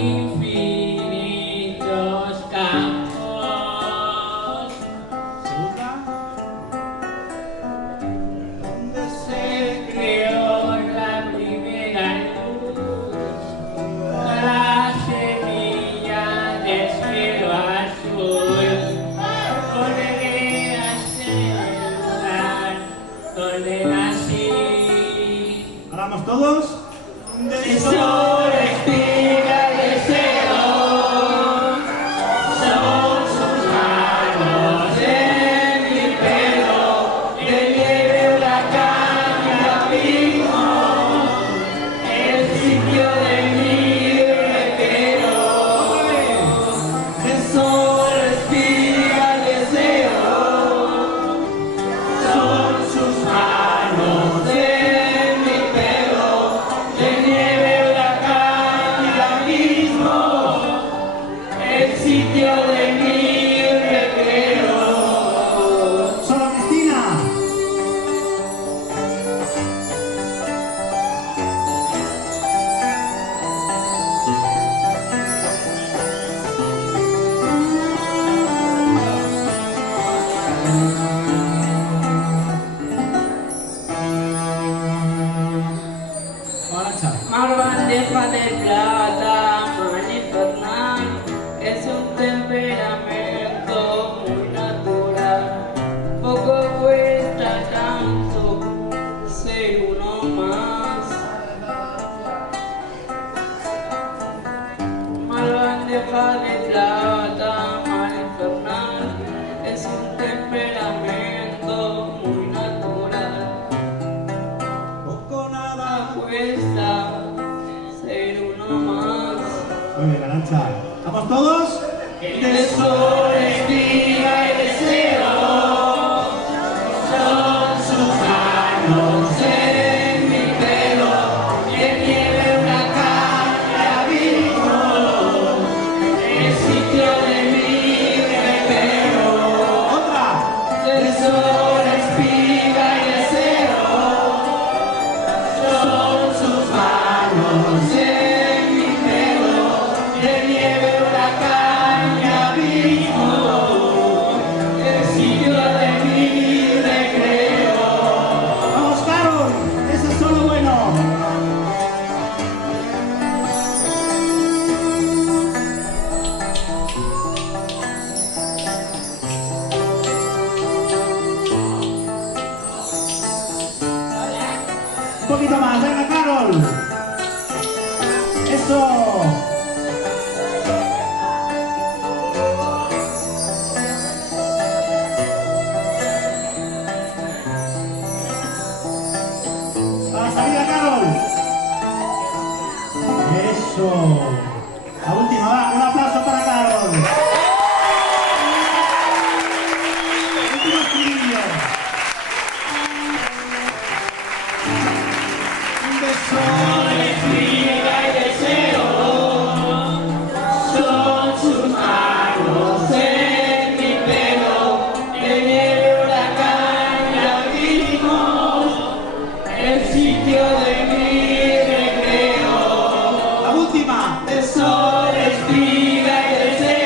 infinitos campos. Segunda. Donde se creó la primera luz, la semilla del cielo azul, volveré a ser el lugar donde nací. Ahora vamos todos. El sol, espiga y deseo, son sus manos en mi pelo, de nieve, huracán y abismo, el sitio de mi recreo. El sol, espiga y deseo, son sus manos en mi pelo, de nieve, huracán y abismo, el sitio de mi recreo. Solo Cristina. Arancha. Mar bandeja de plata, mar infernal, es un temperamento muy natural. Poco cuesta tanto ser uno más. Mar bandeja de plata, mar infernal, es un temperamento muy natural. Poco nada. Cuesta ser uno más. Muy bien, Arancha. ¿Vamos todos? El sol, espiga y deseo, son sus manos en mi pelo, de nieve, huracán y abismo, el sitio de mi recreo. Otra. El sol, espiga y deseo, son sus manos en mi pelo, de nieve, huracán y abismo, el sitio de mi recreo. Vamos, Carol. Eso es solo bueno. Un poquito más. Venga, Carol. Eso. A la salida, Carol. Eso. La última, va. Un aplauso para Carol. Último estribillo. Sol, espiga y deseo, son sus manos en mi pelo, de nieve, huracán y abismo, el sitio de mi recreo. La última. El sol, espiga y deseo.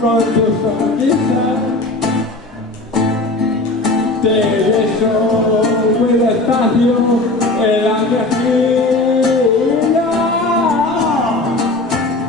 con tu sonrisa. Te beso muy despacio en la mejilla.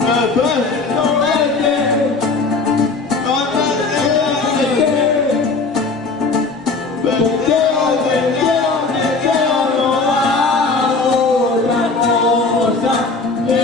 Me beso verte, no hago otra cosa que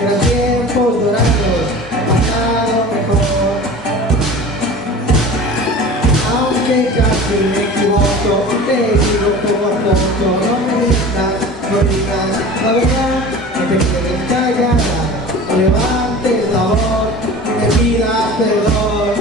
Eran tiempos dorados, pasado mejor. Aunque casi me equivoco, te digo poco a poco. No me digas la verdad, no te quedes callada. No levantes la voz y me pidas perdón.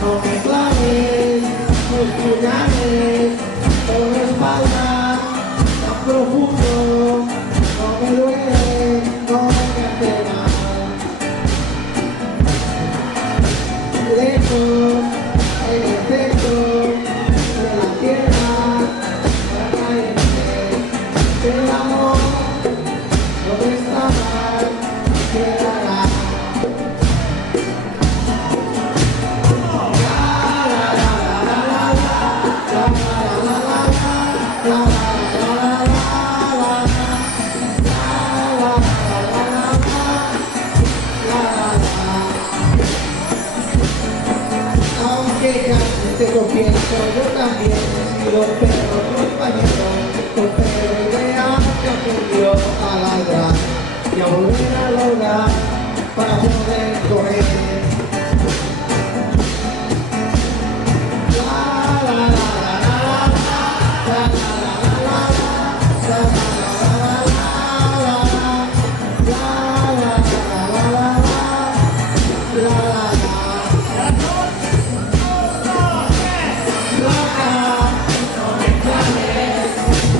No me claves los puñales por la espalda tan profundo, no me duele, no me hace mal. Lejos, en el centro de la tierra, la raíz del amor, donde estará, quedará. Aunque casi te confieso, yo también he sido perro compañero, con perro ideal que aprendió a ladrar y a volver a lograr para poder correr.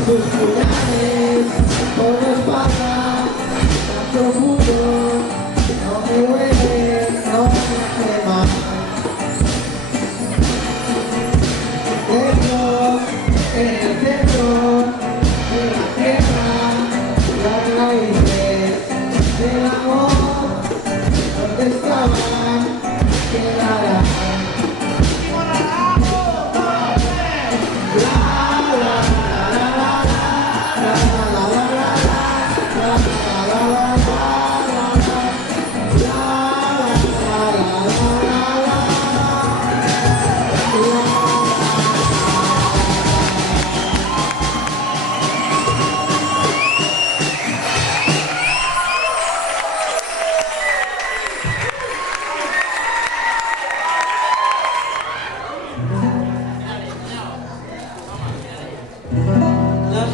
Tus puñales por la espalda tan profundo, no me duele.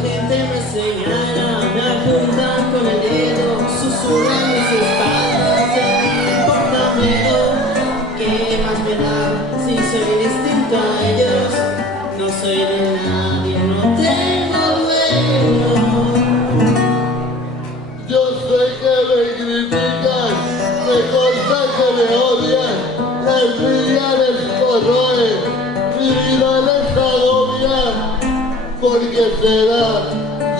gente me señala, me apuntan con el dedo, susurran mis espaldas, de mí importa menos. ¿Qué más me da si soy distinto a ellos? No soy de nadie, no tengo dueño. Yo sé que me critican, me cortan que me odian, la envidia les corroe, mi vida les agobia. ¿Por qué será?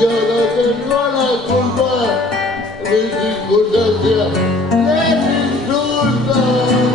Yo no tengo la culpa, mis circunstancias les insultan.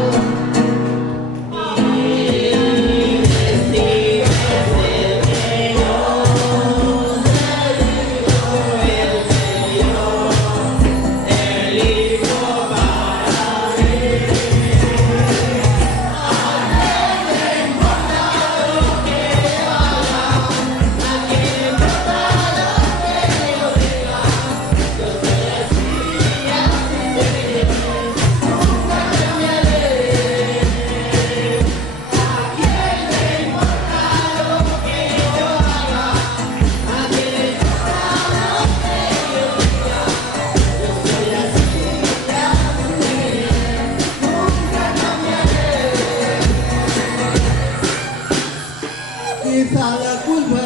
Quizá la culpa